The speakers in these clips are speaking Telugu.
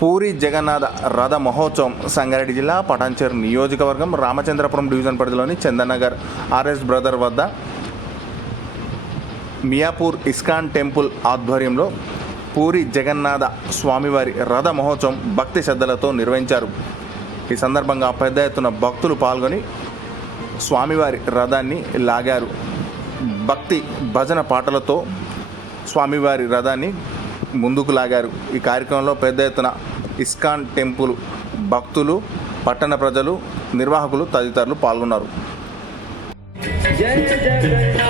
పూరి జగన్నాథ రథ మహోత్సవం సంగారెడ్డి జిల్లా పటాన్చేరు నియోజకవర్గం రామచంద్రపురం డివిజన్ పరిధిలోని చందనగర్ ఆర్ఎస్ బ్రదర్ వద్ద మియాపూర్ ఇస్కాన్ టెంపుల్ ఆధ్వర్యంలో పూరి జగన్నాథ స్వామివారి రథ మహోత్సవం భక్తి శ్రద్ధలతో నిర్వహించారు. ఈ సందర్భంగా పెద్ద ఎత్తున భక్తులు పాల్గొని స్వామివారి రథాన్ని లాగారు. భక్తి భజన పాటలతో స్వామివారి రథాన్ని ముందుకు లాగారు ఈ కార్యక్రమంలో పెద్ద ఎత్తున ఇస్కాన్ టెంపుల్ భక్తులు పట్టణ ప్రజలు నిర్వాహకులు తదితరులు పాల్గొన్నారు जय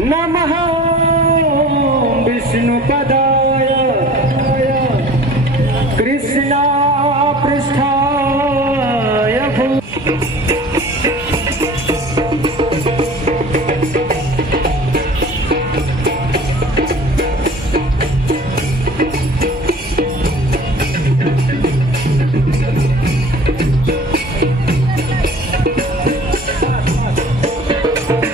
नमः। विष्णुपदाय कृष्णा पृष्ठाय। भू